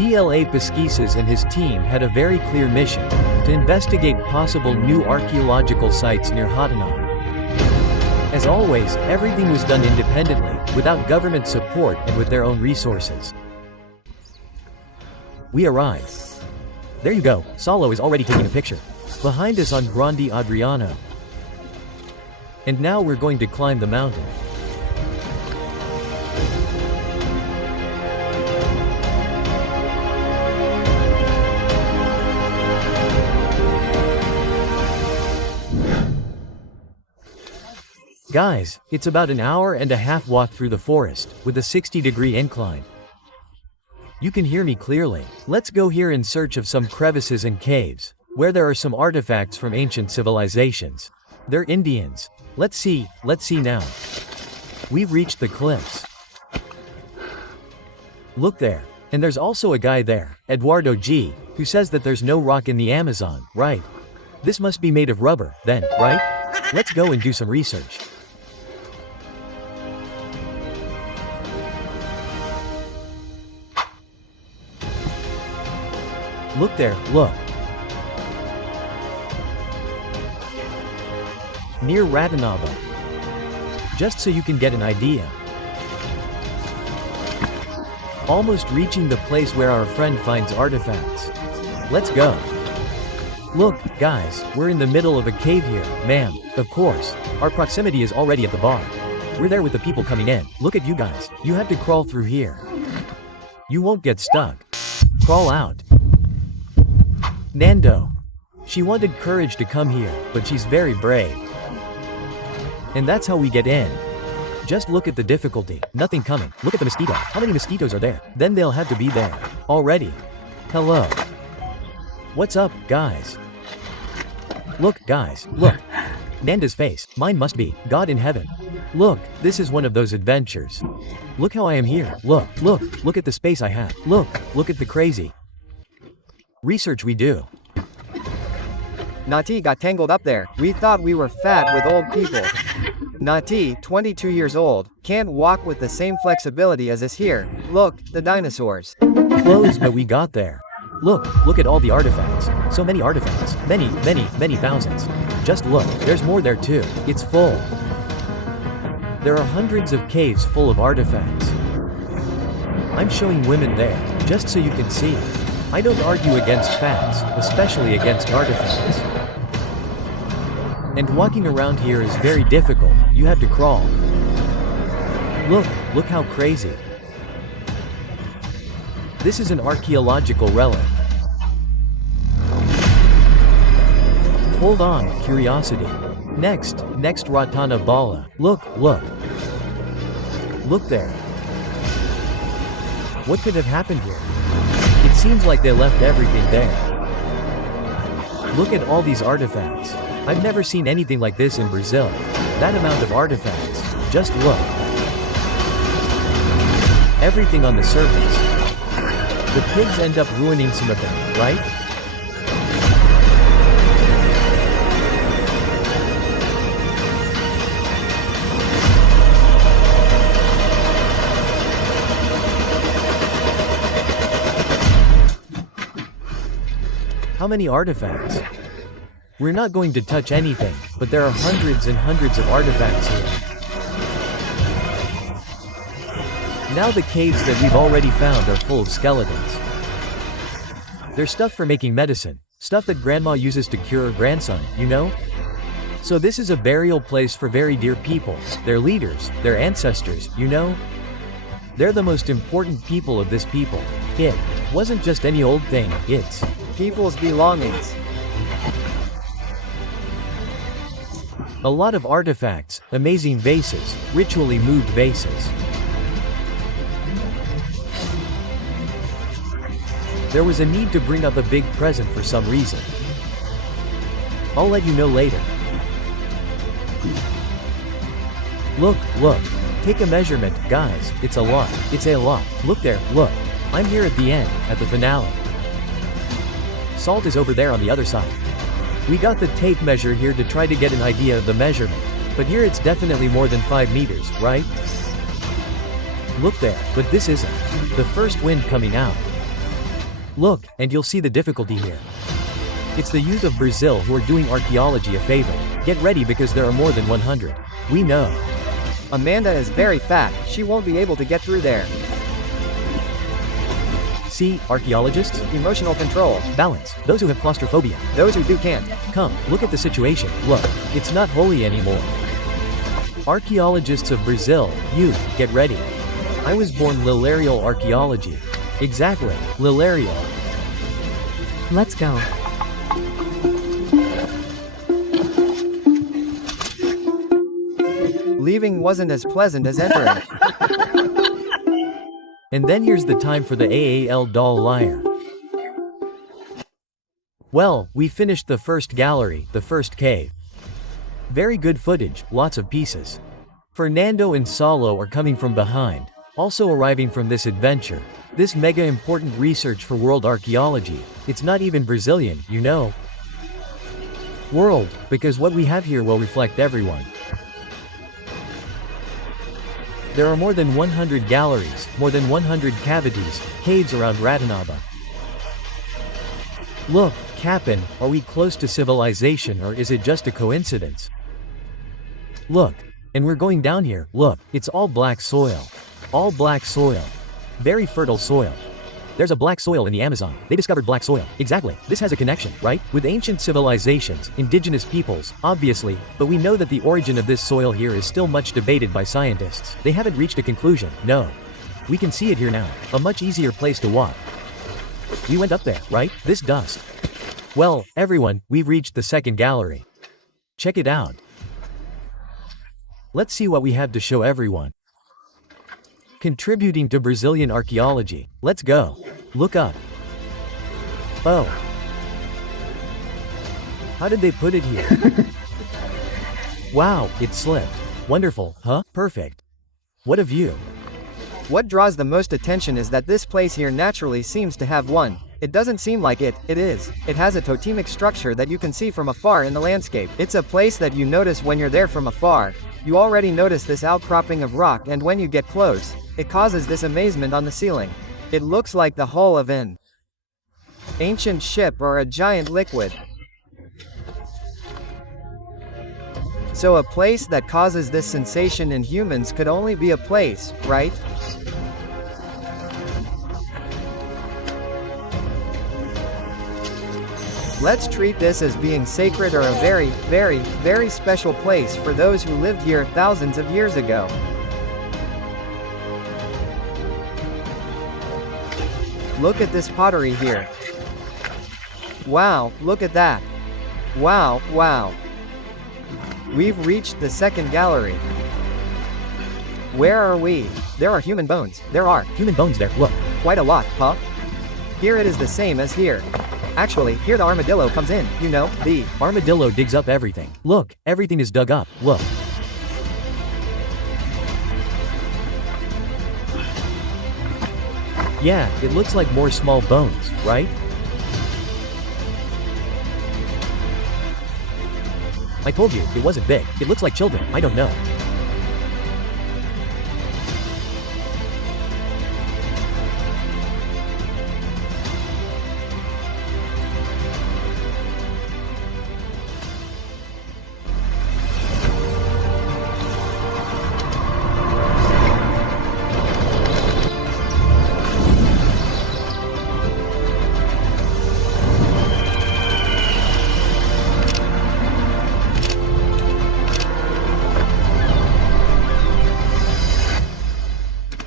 DLA Pesquisas and his team had a very clear mission: to investigate possible new archaeological sites near Hattana. As always, everything was done independently, without government support and with their own resources. We arrived. There you go, Salo is already taking a picture. Behind us on Grande Adriano. And now we're going to climb the mountain. Guys, it's about an hour and a half walk through the forest, with a 60-degree incline. You can hear me clearly. Let's go here in search of some crevices and caves, where there are some artifacts from ancient civilizations. They're Indians. Let's see now. We've reached the cliffs. Look there. And there's also a guy there, Eduardo G., who says that there's no rock in the Amazon, right? This must be made of rubber, then, right? Let's go and do some research. Look there, look. Near Ratanaba. Just so you can get an idea. Almost reaching the place where our friend finds artifacts. Let's go. Look, guys, we're in the middle of a cave here, ma'am. Of course, our proximity is already at the bar. We're there with the people coming in. Look at you guys, you have to crawl through here. You won't get stuck. Crawl out. Nando. She wanted courage to come here, but she's very brave. And that's how we get in. Just look at the difficulty. Nothing coming. Look at the mosquito. How many mosquitoes are there? Then they'll have to be there. Already. Hello. What's up, guys? Look, guys, look. Nanda's face. Mine must be. God in heaven. Look, this is one of those adventures. Look how I am here. Look at the space I have. Look at the crazy research we do. Nati got tangled up there. We thought we were fat with old people. Nati, 22 years old, can't walk with the same flexibility as us here. Look, the dinosaurs. Close, but we got there. Look at all the artifacts. So many artifacts. Many thousands. Just look, there's more there too. It's full. There are hundreds of caves full of artifacts. I'm showing women there, just so you can see. I don't argue against facts, especially against artifacts. And walking around here is very difficult, you have to crawl. Look how crazy. This is an archaeological relic. Hold on, curiosity. Next Ratana Bala. Look there. What could have happened here? It seems like they left everything there. Look at all these artifacts. I've never seen anything like this in Brazil. That amount of artifacts. Just look. Everything on the surface. The pigs end up ruining some of them, right? How many artifacts? We're not going to touch anything, but there are hundreds and hundreds of artifacts here. Now the caves that we've already found are full of skeletons. They're stuff for making medicine, stuff that grandma uses to cure her grandson, you know? So this is a burial place for very dear people, their leaders, their ancestors, you know? They're the most important people of this people. It wasn't just any old thing, it's people's belongings. A lot of artifacts, amazing vases, ritually moved vases. There was a need to bring up a big present for some reason. I'll let you know later. Look. Take a measurement, guys, it's a lot. Look there, look. I'm here at the end, at the finale. Salt is over there on the other side. We got the tape measure here to try to get an idea of the measurement, but here it's definitely more than 5 meters, right? Look there, but this isn't. The first wind coming out. Look, and you'll see the difficulty here. It's the youth of Brazil who are doing archaeology a favor. Get ready because there are more than 100. We know. Amanda is very fat, she won't be able to get through there. See, archaeologists? Emotional control. Balance. Those who have claustrophobia. Those who do can't. Come, look at the situation. Look, it's not holy anymore. Archaeologists of Brazil, youth, get ready. I was born Lilarial archaeology. Exactly, Lilarial. Let's go. Leaving wasn't as pleasant as entering. And then here's the time for the AAL doll liar. Well, we finished the first gallery, the first cave. Very good footage, lots of pieces. Fernando and Saulo are coming from behind, also arriving from this adventure. This mega important research for world archaeology. It's not even Brazilian, you know. World, because what we have here will reflect everyone. There are more than 100 galleries, more than 100 cavities, caves around Ratanaba. Look, Cap'n, are we close to civilization or is it just a coincidence? Look. And we're going down here, look, it's all black soil. All black soil. Very fertile soil. There's a black soil in the Amazon. They discovered black soil. Exactly. This has a connection, right? With ancient civilizations, indigenous peoples, obviously, but we know that the origin of this soil here is still much debated by scientists. They haven't reached a conclusion, no. We can see it here now. A much easier place to walk. We went up there, right? This dust. Well, everyone, we've reached the second gallery. Check it out. Let's see what we have to show everyone. Contributing to Brazilian archaeology. Let's go. Look up. Oh. How did they put it here? Wow, it slipped. Wonderful, huh? Perfect. What a view. What draws the most attention is that this place here naturally seems to have one. It doesn't seem like it is. It has a totemic structure that you can see from afar in the landscape. It's a place that you notice when you're there from afar. You already notice this outcropping of rock, and when you get close, it causes this amazement on the ceiling. It looks like the hull of an ancient ship or a giant liquid. So a place that causes this sensation in humans could only be a place, right? Let's treat this as being sacred or a very, very, very special place for those who lived here thousands of years ago. Look at this pottery here. Wow, look at that. Wow, wow. We've reached the second gallery. Where are we? There are human bones. There are human bones there, look. Quite a lot, huh? Here it is the same as here. Actually, here the armadillo comes in, you know, the armadillo digs up everything. Look, everything is dug up, look. Yeah, it looks like more small bones, right? I told you, it wasn't big. It looks like children, I don't know.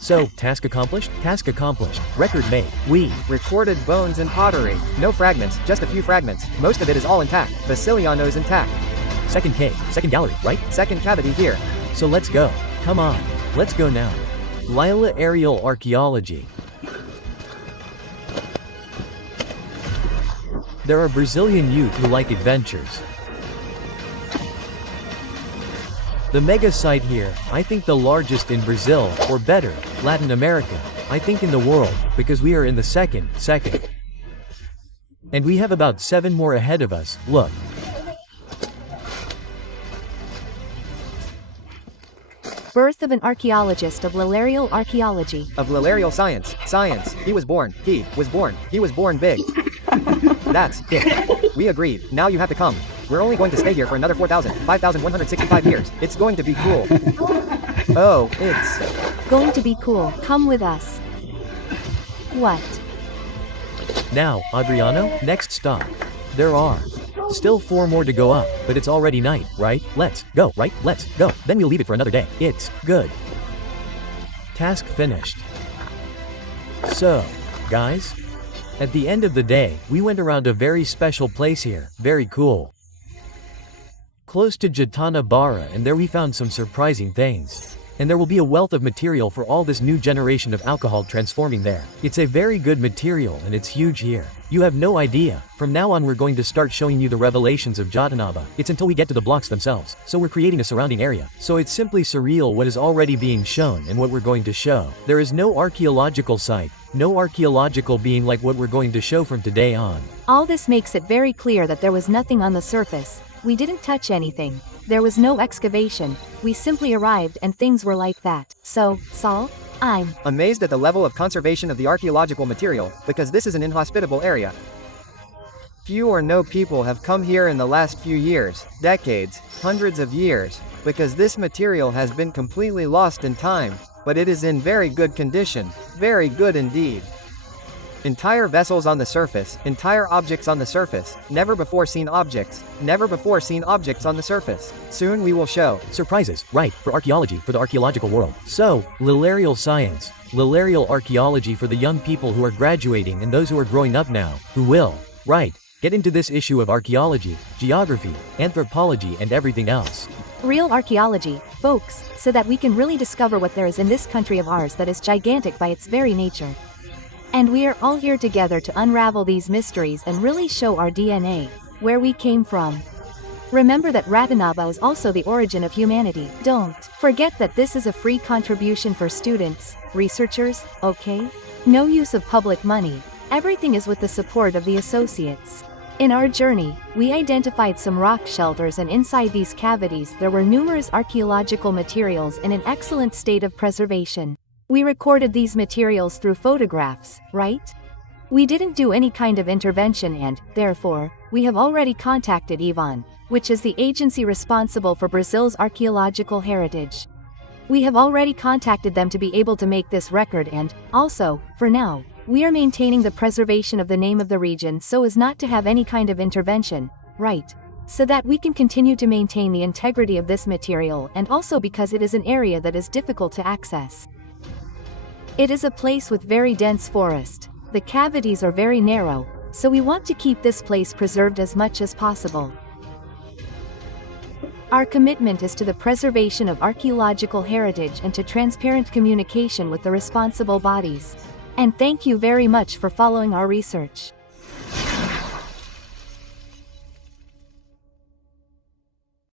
So, task accomplished? Task accomplished. Record made. We recorded bones and pottery. No fragments, just a few fragments. Most of it is all intact. Basiliano's intact. Second cave, second gallery, right? Second cavity here. So let's go. Come on. Let's go now. Lila Aerial Archaeology. There are Brazilian youth who like adventures. The mega site here, I think the largest in Brazil, or better, Latin America, I think in the world, because we are in the second. And we have about 7 more ahead of us, look. Birth of an archaeologist of Lilarial archaeology. Of Lilarial science. Science. He was born big. That's it. We agreed. Now you have to come. We're only going to stay here for another 5,165 years. It's going to be cool. Oh, it's Going to be cool. Come with us. What? Now, Adriano, next stop. There are still 4 more to go up, but it's already night, right? Let's go, right? Let's go. Then we'll leave it for another day. It's good. Task finished. So, guys, at the end of the day, we went around a very special place here. Very cool. Close to Jatana Bara, and there we found some surprising things. And there will be a wealth of material for all this new generation of alcohol transforming there. It's a very good material and it's huge here. You have no idea. From now on we're going to start showing you the revelations of Jatanaba. It's until we get to the blocks themselves. So we're creating a surrounding area. So it's simply surreal what is already being shown and what we're going to show. There is no archaeological site, no archaeological being like what we're going to show from today on. All this makes it very clear that there was nothing on the surface. We didn't touch anything. There was no excavation. We simply arrived and things were like that. So, Saul, I'm amazed at the level of conservation of the archaeological material, because this is an inhospitable area. Few or no people have come here in the last few years, decades, hundreds of years, because this material has been completely lost in time, but it is in very good condition, very good indeed. Entire vessels on the surface, entire objects on the surface, never before seen objects on the surface. Soon we will show Surprises, right, for archaeology, for the archaeological world. So, Lilarial science, Lilarial archaeology for the young people who are graduating and those who are growing up now, who will, right, get into this issue of archaeology, geography, anthropology and everything else. real archaeology, folks, so that we can really discover what there is in this country of ours that is gigantic by its very nature. And we are all here together to unravel these mysteries and really show our DNA, where we came from. Remember that Ratanaba is also the origin of humanity. Don't forget that this is a free contribution for students, researchers, okay? No use of public money. Everything is with the support of the associates. In our journey, we identified some rock shelters, and inside these cavities there were numerous archaeological materials in an excellent state of preservation. We recorded these materials through photographs, right? We didn't do any kind of intervention and, therefore, we have already contacted IVAN, which is the agency responsible for Brazil's archaeological heritage. We have already contacted them to be able to make this record and, also, for now, we are maintaining the preservation of the name of the region so as not to have any kind of intervention, right? So that we can continue to maintain the integrity of this material, and also because it is an area that is difficult to access. It is a place with very dense forest. The cavities are very narrow, so we want to keep this place preserved as much as possible. Our commitment is to the preservation of archaeological heritage and to transparent communication with the responsible bodies. And thank you very much for following our research.